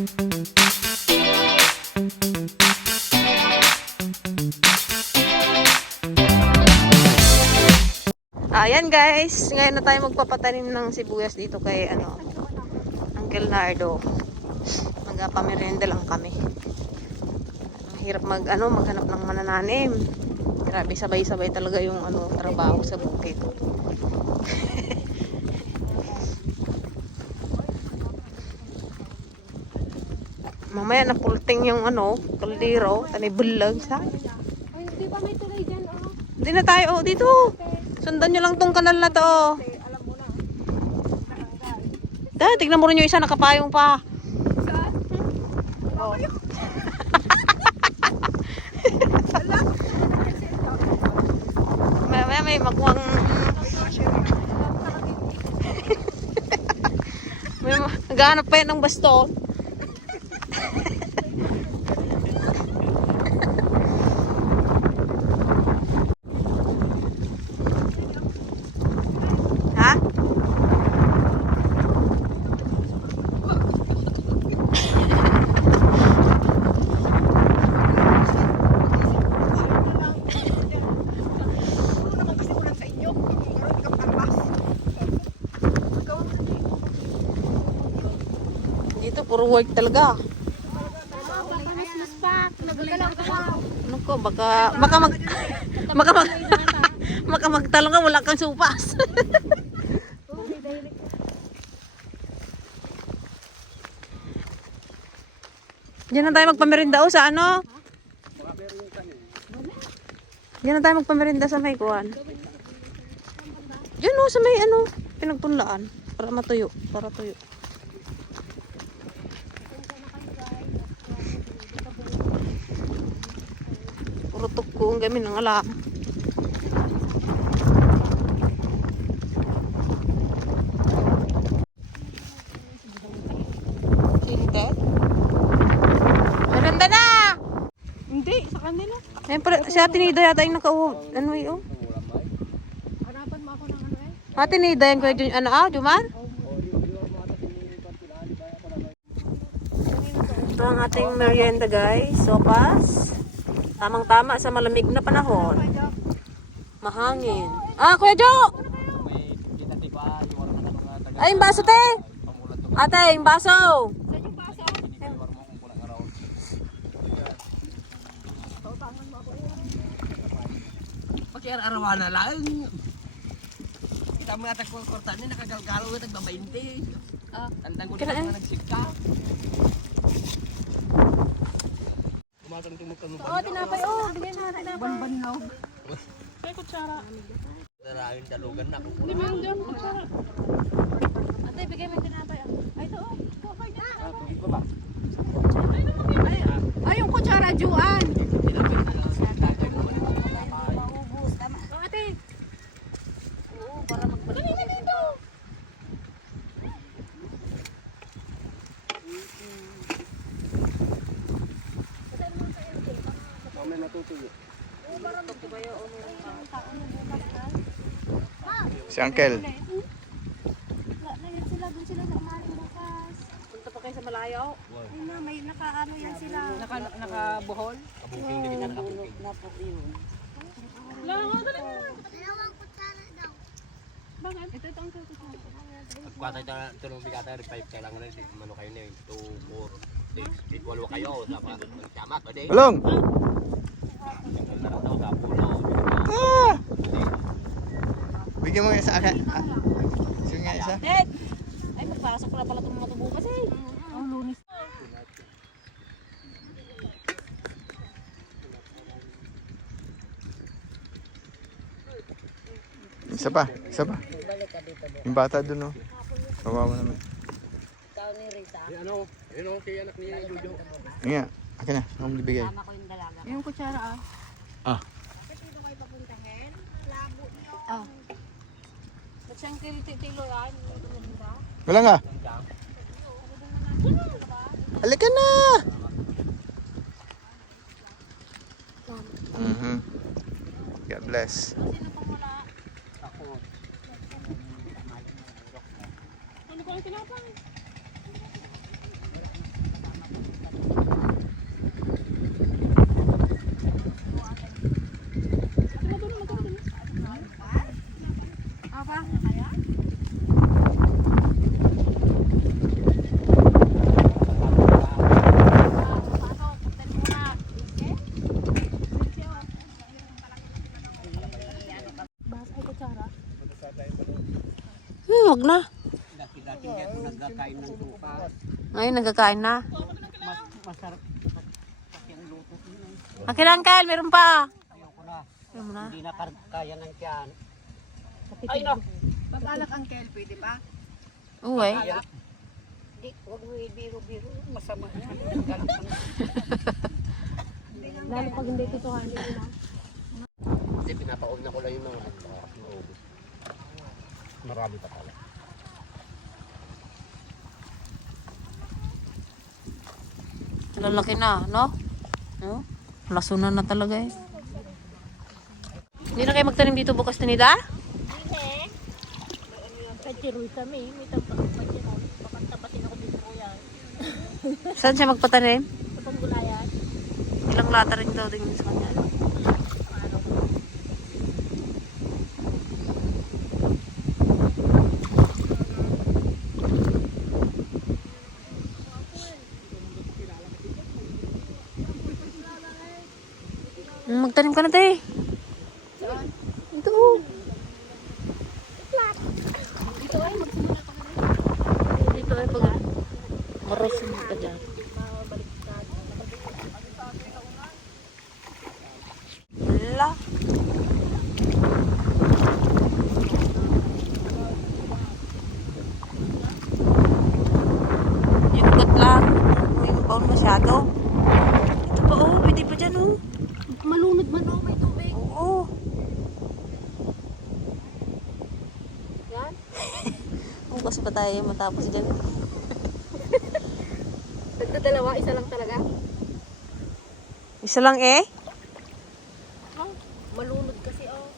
Ayan guys, ngayon na tayo magpapatanim ng sibuyas dito kay Uncle Nardo. Magpamerienda lang kami. Hirap maghanap ng manananim. Grabe, sabay-sabay talaga yung trabaho sa bukid. Mamaya napulting yung kaldero, bulag sa. Ay, di ba may tuloy dyan, oh? Hindi na tayo, dito. Sundan nyo lang tong kanal na to. Alam mo na. Tignan mo rin yung isa nakapayong pa. Saan? Oh. may makuwang naghahanap pa yan ng baston. Ha? Dito puro work talaga. Ano ko, baka magtalong ka, wala kang supas. Diyan na tayo magpamerinda sa Diyan na tayo magpamerinda sa may kuwan. Diyan sa may pinagpunlaan para matuyo, para tuyo. Rutok ko ang gamin ng alam. Sintet? Maganda na! Hindi, sa kanila. Si Ate Nida yata yung Hanapan mo ako ng Ate Nida yung kuya Juman? Ito ang ating merienda guys. Sopas. Tamang-tama sa malamig na panahon. Mahangin. Kuya Jo! Ay, yung baso, te! Ate, yung baso! Arawan na lang. Kita mo natin kung kwarta niya, nakagalgalo na tagbabainte. Tandang ko na mga nagsipka. Kumatang tumagkano ba? Oo, tinapay. Bigay mo na tinapay. Banbanaw. May kutsara. Darawin dalugan na. Hindi mo yung dyan, kutsara. Ate, bigay mo yung tinapay. Ay, ito, Tugig ba ba? Ay, yung kutsara, Juan. Si Uncle. Doon sila sa umaling bukas. Punta pa kayo sa malayo. Ay na, may nakaano yan sila. Nakabuhol? Kabuking din yan, nakabuking. Dalawang kutsara daw. Bakit? Ito ang kutsara. Kuwata ito nung bigata, revive ka lang rin. Mano kayo na 2, 4, 6, 8, 8 kayo. Sama ka din. Balong! Daw sa puno. Bigyan mo nga sa akin. Sige nga isa. Dad! Ay, magpasok na pala itong matubo kasi. Ang lunis. Isa pa. Yung bata dun, oh. Kawawa naman. Ano si anak ni Jojo? Yung nga. Akin na. Ako bibigay. Yung kutsara, Ba't siyang tilo yan? Wala nga. Halika na! God bless. Ano ko ang tinapay? Ngayon, nagkakain na. Masarap. Akin, Uncle, meron pa. Ayoko na. Meron mo na. Hindi na kaya ng tiyan. Ay no! Babalak ang kel, pwede ba? Uwe. Di, huwag mo ibiro-biro. Masama yan. Lalo pag hindi tutuhanin na. Hindi, pinapaon na ko lang yung mga naubos. Marami pa pala. Lalaki na, no? No? Lasunan na talaga eh. Hindi na kayo magtanim dito bukas, Tinida? Kachiroy kami, may tampang tapatin ako dito kuya. Saan siya magpatanim? Sa panggulayan. Ilang lata rin daw din sa kanya. Magtanim ka na, te. Ito. Dito ay pag maros mo ka dyan. Wala. Yung ugat lang. May mabaon masyado. Ito pa oh, pwede pa dyan oh. Malunod man oh, may tubig. Oo. Yan. Bukas pa tayo matapos dyan. Nagdadalawa, isa lang talaga. Isa lang eh. Oh, malunod kasi oh.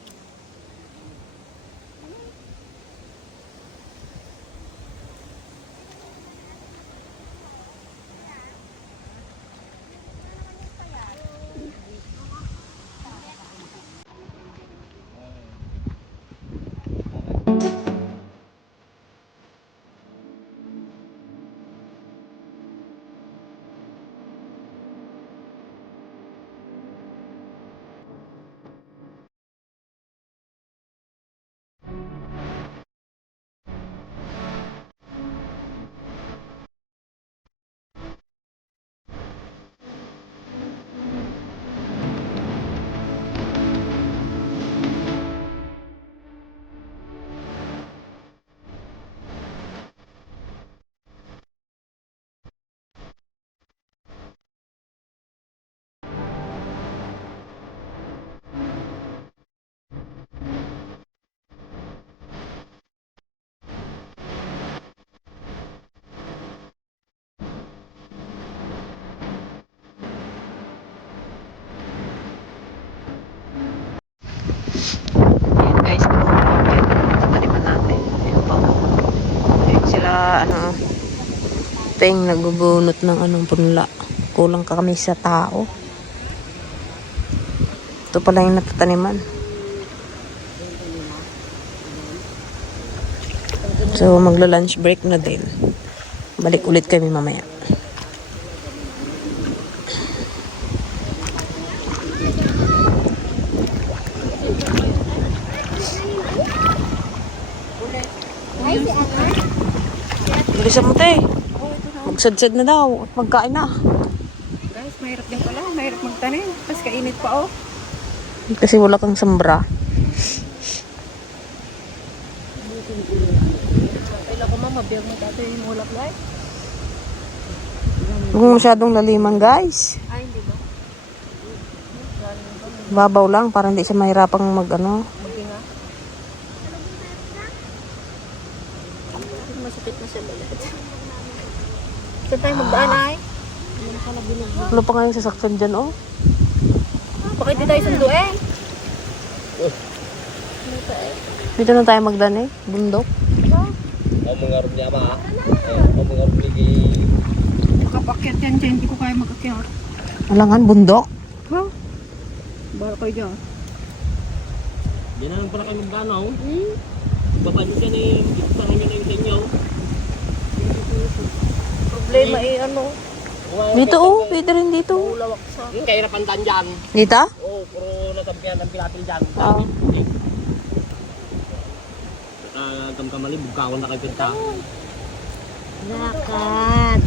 Ayan guys, taniman natin. Ayan po. Ayan sila, ito yung nagbubunot ng punla. Kulang ka kami sa tao. Ito pala yung natataniman. So, magla-lunch break na din. Balik ulit kami mamaya. Bilisan mo, te. Magsadsad na daw at magkain na. Guys, mahirap din pala. Mahirap magtanim. Mas kainit pa oh. Kasi wala kang sambra. Kailan ko mabiyag mo dati yung mulak na eh. Huwag masyadong laliman, guys. Ay, hindi ba? Babaw lang para hindi siya mahirapang Maghinga. Masakit na siya ulit. Saan tayo magdaan ay? Wala pa nga yung sasakyan dyan, oh. Bakit di tayo sundo eh? Dito na tayo magdaan, eh. Bundok. Ang mga rin niya ba? Ang mga rin niya. Makapakyat yan dyan. Hindi ko kaya mag-akyat. Alangan, bundok. Ha? Bala kayo dyan. Di na lang pala kayo magdanaw. Baba niyo siya ni itangan niyo na yung sa inyo. Problema eh ano? Dito, oh. Pwede rin dito. Ulawak sa... Yung kaya napandan dyan. Dito? Oo, puro natampian ng pilapil dyan. Oo. Gamkamali, bukawan na kayo pinta. Nakat.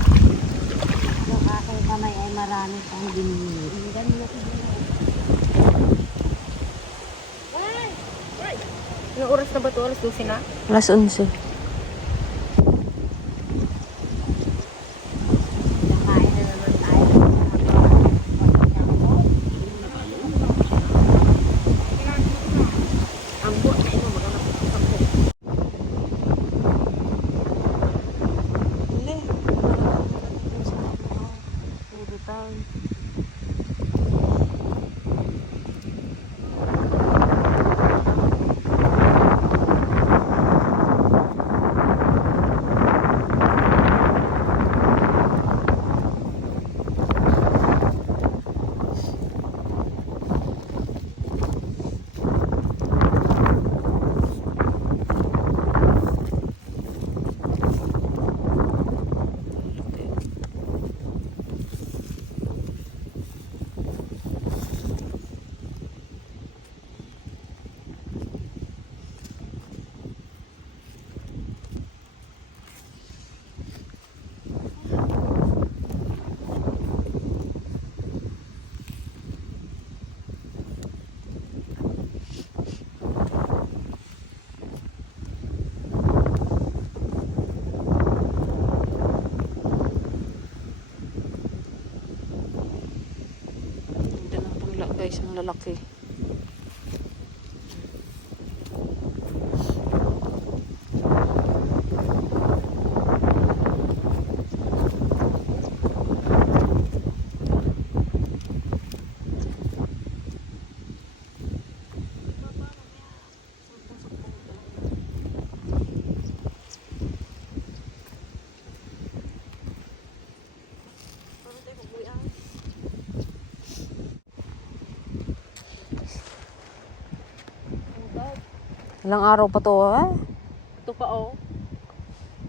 Yung aking kamay ay marami pang dinili. Yung oras na ba ito? Alas 12 na? Alas 11. Nakain na naman tayo. Ang buwan na ino, maghanap ko sa kampo. Hindi. Puro town. Ganda ng pangla guys, ang lalaki. Ilang araw pa to ha? Ito pa oh.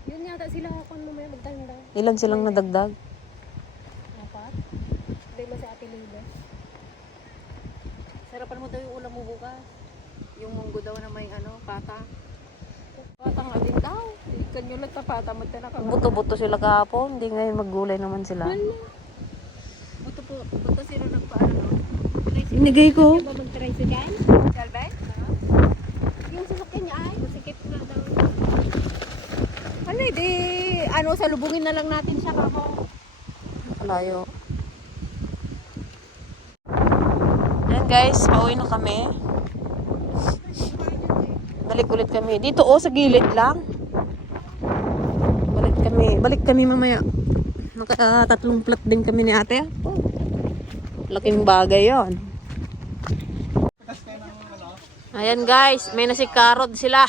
Yun yata sila kung mamaya magtanda. Ilan silang nadagdag? Apat? Hindi mo sa Ate Lila. Sarapan mo daw yung ulam mo bukas. Yung munggo daw na may ano, pata. Pata nga din daw. Kanyo lang tapata mo na ka. Buto-buto sila kahapon. Hindi ngayon maggulay naman sila. Buto sila nagpaano. Inigay ko. Ba mag-tricycle? Kalbay? Yung sasakyan niya ay, masikip na daw. Ano di, ano, salubungin na lang natin siya kamo. Malayo. Yan guys, pauwi na kami. Balik ulit kami. Dito sa gilid lang. Balik kami mamaya. Tatlong plat din kami ni ate. Oh. Laking bagay yon. Ayan guys, may nasikarod sila.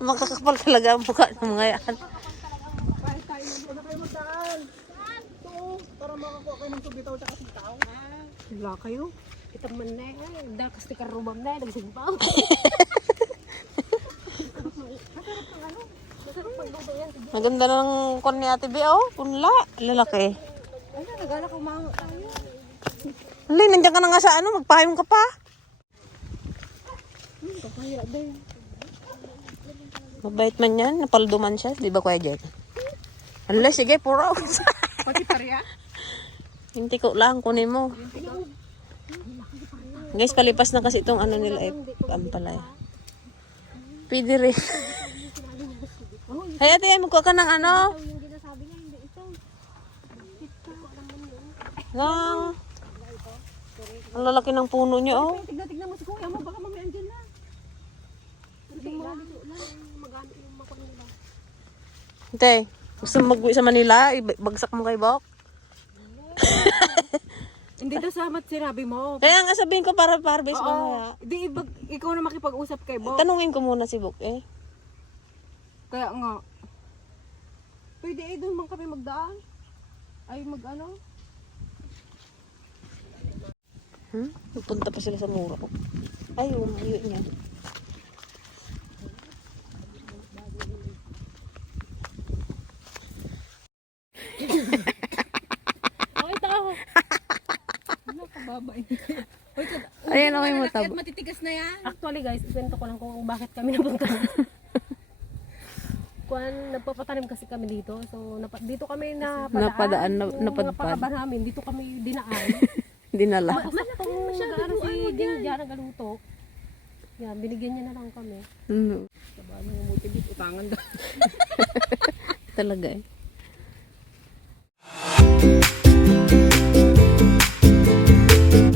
Makakapal talaga ang mukha ng mga yan. Wala kayo. Itang man na eh. Dakas ti karubam na eh. Nagsimpaw. Maganda ng kon ni Ate B, oh. Punla. Lalaki. Ay, nagala ko mga tayo. Hindi, nandiyan ka na nga sa ano. Magpahayong ka pa. Kakahira din. Mabait man yan. Napaldo man siya. Di ba Kuya Jet? Anla, sige, puro. Pati parya? Hindi ko lang. Kunin mo. Guys, palipas na kasi itong ano nila. Ampalay. Pwede rin. Ay, ate, magkuha ka ng ano? Yung ginasabi niya, hindi ito. Ng... Ang lalaki ng puno niya, oh. Tignan mo si kuya mo, baka mamaya andyan na. Hindi mo lang magamit yung makon nila. Ate, gusto mo mag-uwi sa Manila? Bagsak mo kay Bok? Hindi daw samat sinabi mo. Kaya nga sabihin ko para harvest mamaya. Di, ikaw na makipag-usap kay Bob. Tanungin ko muna si Bok, eh. Kaya nga. Pwede doon man kami magdaan. Ay mag-ano. Pupunta pa sila sa mura ko. Ay, umayo niya. Ay, tao. Ano ka babay? Ay, Ayan, okay mo tabo. Matitigas na yan. Actually guys, kwento ko lang kung bakit kami napunta. Nagpapatanim kasi kami dito. So dito kami napadaan. Napadpad. Napakaba namin, dito kami dinaan. Dinala. Kung nag-aaral si Jin dyan, nagaluto. Yan, binigyan niya na lang kami. Mm. Sabi, buti dito, utangan daw. Talaga eh.